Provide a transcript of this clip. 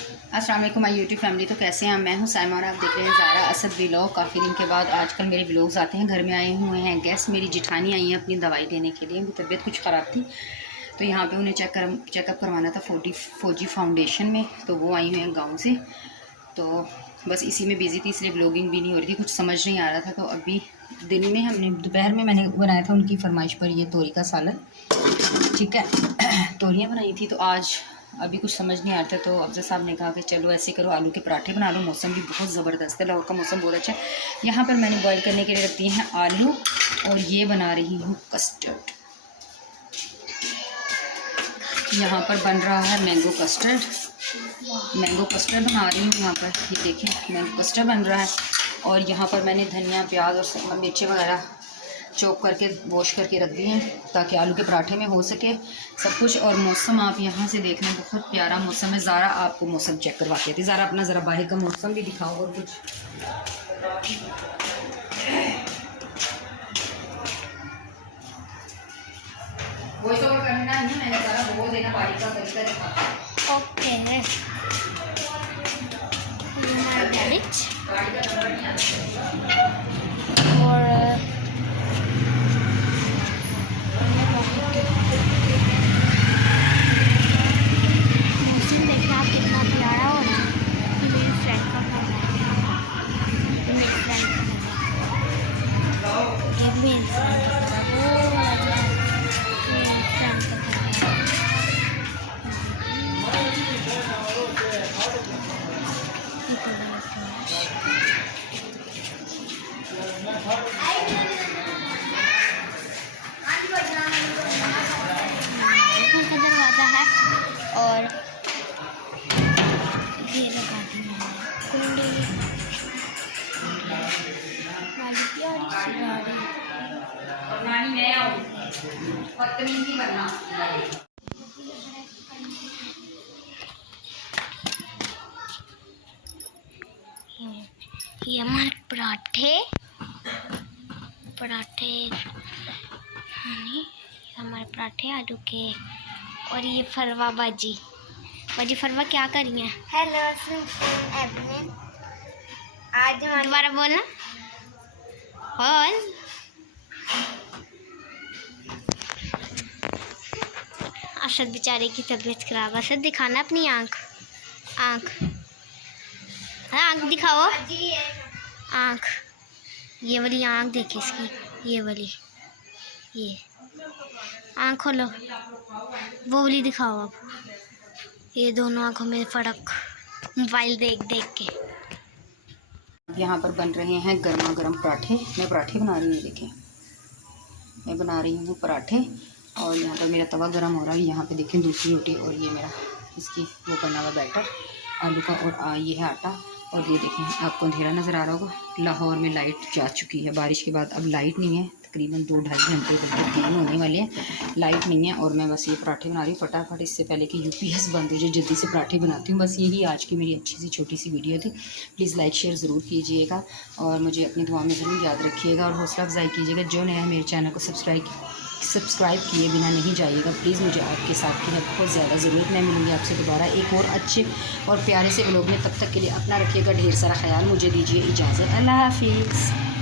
अस्सलाम वालेकुम my YouTube family. तो कैसे हैं? मैं हूं साइमा और आप देख रहे हैं ज़ारा असद व्लॉग। काफ़ी दिन के बाद आजकल मेरे व्लॉग्स आते हैं। घर में आए हुए हैं गेस्ट, मेरी जिठानी आई हैं अपनी दवाई देने के लिए। उनकी तबीयत कुछ ख़राब थी तो यहाँ पे उन्हें चेकअप करवाना था फौजी फाउंडेशन में। तो वो आई हुई हैं गाँव से, तो बस इसी में बिज़ी थी, इसलिए व्लॉगिंग भी नहीं हो रही थी, कुछ समझ नहीं आ रहा था। तो अभी दिन में हमने दोपहर में मैंने बनाया था उनकी फरमाइश पर ये तोरी का सालन, ठीक है। तोरियाँ बनाई थी। तो आज अभी कुछ समझ नहीं आ रहा था, तो अफजल साहब ने कहा कि चलो ऐसे करो, आलू के पराठे बना लो। मौसम भी बहुत ज़बरदस्त है, लाहौर का मौसम बहुत अच्छा है। यहाँ पर मैंने बॉईल करने के लिए रख दिए हैं आलू, और ये बना रही हूँ कस्टर्ड। यहाँ पर बन रहा है मैंगो कस्टर्ड बना रही हूँ। यहाँ पर ये देखें मैंगो कस्टर्ड बन रहा है। और यहाँ पर मैंने धनिया, प्याज और मिर्ची वगैरह चॉप करके वॉश करके रख दिए हैं ताकि आलू के पराठे में हो सके सब कुछ। और मौसम आप यहाँ से देख लें, बहुत प्यारा मौसम है। ज़ारा आपको मौसम चेक करवाती थी। ज़ारा अपना ज़रा बाहर का मौसम भी दिखाओ और कुछ। वॉइस ओवर करना है, मैंने ज़रा बोल देना बाहर का तरीका दिखा। ओके है और मौसम देखिए आप कितना प्यारा हो रहा है। मेरी फ्रेंड का घर है, मेरी फ्रेंड का घर है, मेरी फ्रेंड का घर है। दरवाजा है और ये लगा दी मैंने कुंडी वाली प्यारी सी गाड़ी। ये हमारे पराठे हमारे पराठे आलू के। और ये फरवा बाजी फरवा क्या कर रही हैं? हेलो एवरीवन, आज दोबारा बोलना। और असद बेचारे की तबीयत खराब। असद दिखाना अपनी आँख दिखाओ। आँख, ये वाली आँख देखिए इसकी, ये वाली, ये आँख खोलो, वो वाली दिखाओ। अब ये दोनों आँखों में फ़र्क मोबाइल देख के। यहाँ पर बन रहे हैं गर्मा गर्म पराठे। मैं पराठे बना रही हूँ, देखें मैं बना रही हूँ पराठे। और यहाँ पर मेरा तवा गर्म हो रहा है। यहाँ पे देखें दूसरी रोटी, और ये मेरा इसकी वो बना हुआ बैटर आलू का। और ये है आटा। और ये देखें, आपको अंधेरा नज़र आ रहा होगा, लाहौर में लाइट जा चुकी है बारिश के बाद। अब लाइट नहीं है, तकरीबन 2-2.5 घंटे बल्कि 3 होने वाले हैं, लाइट नहीं है। और मैं बस ये पराठे बना रही हूँ फटाफट, इससे पहले कि यूपीएस बंद हो जाए। जल्दी से पराठे बनाती हूँ। बस यही आज की मेरी अच्छी सी छोटी सी वीडियो थी। प्लीज़ लाइक शेयर ज़रूर कीजिएगा और मुझे अपनी दुआ में ज़रूर याद रखिएगा और हौसला अफजाई कीजिएगा। जो नया मेरे चैनल को सब्सक्राइब किए बिना नहीं जाइएगा प्लीज़। मुझे आपके साथ की बहुत ज़्यादा ज़रूरत। मैं मिलूँगी आपसे दोबारा एक और अच्छे और प्यारे से व्लॉग में। तब तक के लिए अपना रखिएगा ढेर सारा ख्याल। मुझे दीजिए इजाज़त। अल्लाह हाफिज़।